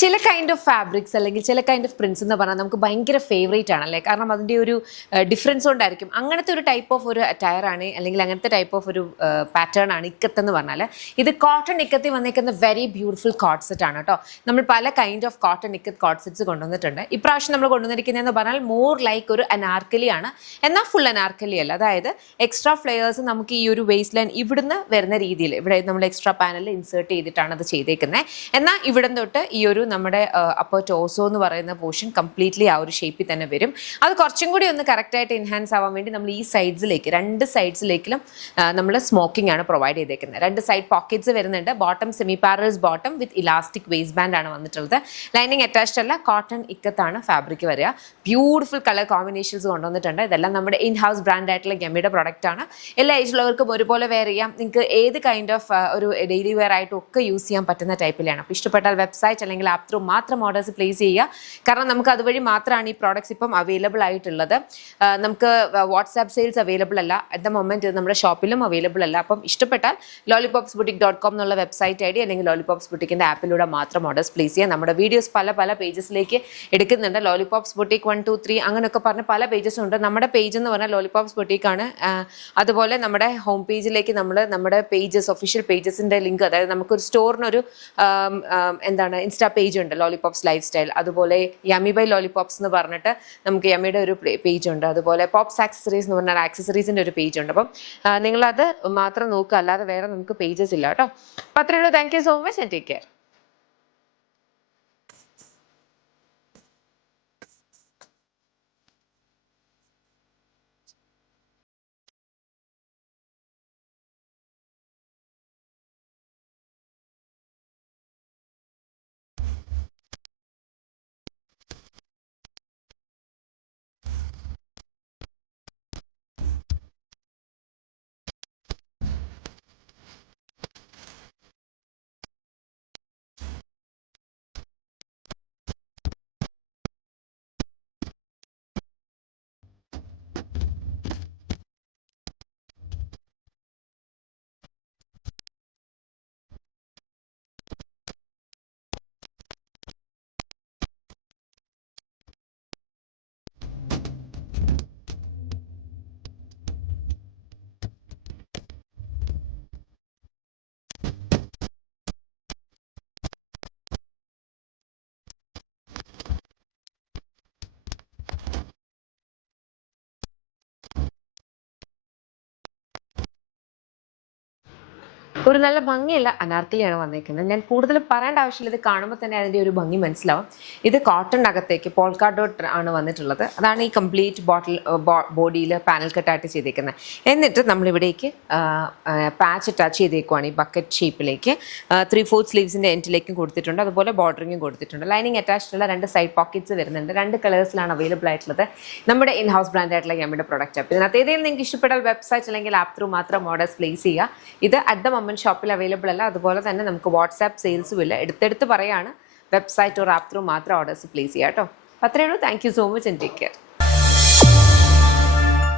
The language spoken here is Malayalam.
ചില കൈൻഡ് ഓഫ് ഫാബ്രിക്സ് അല്ലെങ്കിൽ ചില കൈൻഡ് ഓഫ് പ്രിന്റ്സ് എന്ന് പറഞ്ഞാൽ നമുക്ക് ഭയങ്കര ഫേവറേറ്റ് ആണല്ലേ, കാരണം അതിൻ്റെ ഒരു ഡിഫറൻസ് കൊണ്ടായിരിക്കും. അങ്ങനത്തെ ഒരു ടൈപ്പ് ഓഫ് ഒരു അറ്റയർ ആണ്, അല്ലെങ്കിൽ അങ്ങനത്തെ ടൈപ്പ് ഓഫ് ഒരു പാറ്റേൺ ആണ് ഇക്കത്ത് എന്ന് പറഞ്ഞാൽ. ഇത് കോട്ടൺ ഇക്കത്തിൽ വന്നിരിക്കുന്ന വെരി ബ്യൂട്ടിഫുൾ കോട്ട് സെറ്റ് ആണ് കേട്ടോ. നമ്മൾ പല kind of cotton ikat coat sets കൊണ്ടുവന്നിട്ടുണ്ട്. ഇപ്രാവശ്യം നമ്മൾ കൊണ്ടുവന്നിരിക്കുന്നതെന്ന് പറഞ്ഞാൽ മോർ ലൈക്ക് ഒരു അനാർക്കലി ആണ്, എന്നാൽ ഫുൾ അനാർക്കലി അല്ല. അതായത് എക്സ്ട്രാ ഫ്ലെയേഴ്സ് നമുക്ക് ഈ ഒരു വേസ്റ്റ് ലൈൻ ഇവിടുന്ന് വരുന്ന രീതിയിൽ ഇവിടെ നമ്മൾ എക്സ്ട്രാ പാനൽ ഇൻസേർട്ട് ചെയ്തിട്ടാണ് അത് ചെയ്തേക്കുന്നത്. എന്നാൽ ഇവിടെ തൊട്ട് ഈ ഒരു നമ്മുടെ അപ്പോൾ ടോസോ എന്ന് പറയുന്ന പോർഷൻ കംപ്ലീറ്റ്ലി ആ ഒരു ഷേപ്പിൽ തന്നെ വരും. അത് കുറച്ചും കൂടി ഒന്ന് കറക്റ്റായിട്ട് എൻഹാൻസ് ആവാൻ വേണ്ടി നമ്മൾ ഈ സൈഡ്സിലേക്ക് രണ്ട് സൈഡ്സിലേക്കും നമ്മൾ സ്മോക്കിംഗ് ആണ് പ്രൊവൈഡ് ചെയ്തേക്കുന്നത്. രണ്ട് സൈഡ് പോക്കറ്റ്സ് വരുന്നുണ്ട്. ബോട്ടം സെമി പാരൽസ് ബോട്ടം വിത്ത് ഇലാസ്റ്റിക് വേസ്റ്റ് ബാൻഡ് ആണ് വന്നിട്ടുള്ളത്. ലൈനിങ് അറ്റാച്ച്ഡ് അല്ല, കോട്ടൺ ഇക്കത്താണ് ഫാബ്രിക് വരിക. ബ്യൂട്ടിഫുൾ കളർ കോമ്പിനേഷൻസ് കൊണ്ടുവന്നിട്ടുണ്ട്. ഇതെല്ലാം നമ്മുടെ ഇൻ ഹൗസ് ബ്രാൻഡ് ആയിട്ടുള്ള ഗമ്മിയുടെ പ്രൊഡക്റ്റ് ആണ്. എല്ലാ ഏജിലുള്ളവർക്കും ഒരുപോലെ വെയർ ചെയ്യാം. നിങ്ങൾക്ക് ഏത് കൈൻഡ് ഓഫ് ഒരു ഡെയിലി വെയർ ആയിട്ടും ഒക്കെ യൂസ് ചെയ്യാൻ പറ്റുന്ന ടൈപ്പിലാണ്. അപ്പോൾ ഇഷ്ടപ്പെട്ടാൽ വെബ്സൈറ്റ് അല്ലെങ്കിൽ ആപ്പ് ത്രൂ മാത്രം ഓർഡേഴ്സ് പ്ലേസ് ചെയ്യുക. കാരണം നമുക്ക് അതുവഴി മാത്രമാണ് ഈ പ്രോഡക്ട്സ് ഇപ്പം അവൈലബിൾ ആയിട്ടുള്ളത്. നമുക്ക് വാട്സാപ്പ് സെയിൽസ് അവൈലബിൾ അല്ല അറ്റ് ദ മൊമെന്റ്, നമ്മുടെ ഷോപ്പിലും അവൈലബിൾ അല്ല. അപ്പം ഇഷ്ടപ്പെട്ടാൽ lollipopsboutique.com എന്നുള്ള വെബ്സൈറ്റ് ഐ ഡി അല്ലെങ്കിൽ ലോലിപോപ്സ് ബുട്ടിക്കിൻ്റെ ആപ്പിലൂടെ മാത്രം ഓർഡേഴ്സ് പ്ലേസ് ചെയ്യുക. നമ്മുടെ വീഡിയോസ് പല പേജസിലേക്ക് എടുക്കുന്നുണ്ട്. ലോലിപോപ്സ് ബുട്ടിക് 1 2 3 അങ്ങനെയൊക്കെ പറഞ്ഞ് പല പേജസും ഉണ്ട്. നമ്മുടെ പേജ് എന്ന് പറഞ്ഞാൽ ലോലിപോപ്സ് ബുട്ടിക്ക് ആണ്. അതുപോലെ നമ്മുടെ ഹോം പേജിലേക്ക് നമ്മുടെ പേജസ്, ഒഫീഷ്യൽ പേജസിൻ്റെ ലിങ്ക്, അതായത് നമുക്കൊരു സ്റ്റോറിനൊരു എന്താണ് ഇൻസ്റ്റാ പേജ് ഉണ്ട്, ലോലിപോപ്സ് ലൈഫ് സ്റ്റൈൽ. അതുപോലെ യമി ബൈ ലോലിപോപ്സ് എന്ന് പറഞ്ഞിട്ട് നമുക്ക് യമ്മിയുടെ ഒരു പേജ് ഉണ്ട്. അതുപോലെ പോപ്സ് ആക്സസറീസ് എന്ന് പറഞ്ഞാൽ ആക്സസറീസിൻ്റെ ഒരു പേജ് ഉണ്ട്. അപ്പം നിങ്ങളത് മാത്രം നോക്കുക, അല്ലാതെ വേറെ നമുക്ക് പേജസ് ഇല്ല കേട്ടോ. അപ്പം അത്രയേ ഉള്ളൂ. Thank you so much and take care. ഒരു നല്ല ഭംഗിയുള്ള അനാർക്കലിയാണ് വന്നേക്കുന്നത്. ഞാൻ കൂടുതൽ പറയേണ്ട ആവശ്യമില്ല, ഇത് കാണുമ്പോൾ തന്നെ അതിൻ്റെ ഒരു ഭംഗി മനസ്സിലാവും. ഇത് കോട്ടണിനകത്തേക്ക് പോൾക്കാ ഡോട്ട് ആണ് വന്നിട്ടുള്ളത്. അതാണ് ഈ കംപ്ലീറ്റ് ബോഡിയിൽ പാനൽ കട്ടായിട്ട് ചെയ്തേക്കുന്നത്. എന്നിട്ട് നമ്മളിവിടേക്ക് പാച്ച് അറ്റാച്ച് ചെയ്തേക്കുവാണ് ഈ ബക്കറ്റ് ഷേപ്പിലേക്ക്. 3/4 സ്ലീവ്സിൻ്റെ എൻഡിലേക്കും കൊടുത്തിട്ടുണ്ട്. അതുപോലെ ബോർഡറിങ്ങും കൊടുത്തിട്ടുണ്ട്. ലൈനിങ് അറ്റാച്ച്ഡ് ഉള്ള രണ്ട് സൈഡ് പോക്കറ്റ്സ് വരുന്നുണ്ട്. രണ്ട് കളേഴ്സിലാണ് അവൈലബിൾ ആയിട്ടുള്ളത്. നമ്മുടെ ഇൻ ഹൗസ് ബ്രാൻഡ് ആയിട്ടുള്ള യമ്മിയുടെ പ്രൊഡക്റ്റ്. അപ്പോൾ ഇതിനകത്ത് ഏതെങ്കിലും നിങ്ങൾക്ക് ഇഷ്ടപ്പെട്ടാൽ വെബ്സൈറ്റ് അല്ലെങ്കിൽ ആപ്പ് ത്രൂ മാത്രം ഓർഡേഴ്സ് പ്ലേസ് ചെയ്യുക. ഇത് അറ്റ് ദ മൊമെന്റ് ഷോപ്പിൽ അവൈലബിൾ അല്ല. അതുപോലെ തന്നെ നമുക്ക് വാട്സാപ്പ് സെയിൽസും ഇല്ല. എടുത്തെടുത്ത് പറയാണ്, വെബ്സൈറ്റ് ഓർ ആപ്പ് ത്രൂ മാത്രം ഓർഡേഴ്സ് പ്ലേസ് ചെയ്യാം കേട്ടോ. അത്രയേ ഉള്ളൂ. Thank you so much and take care.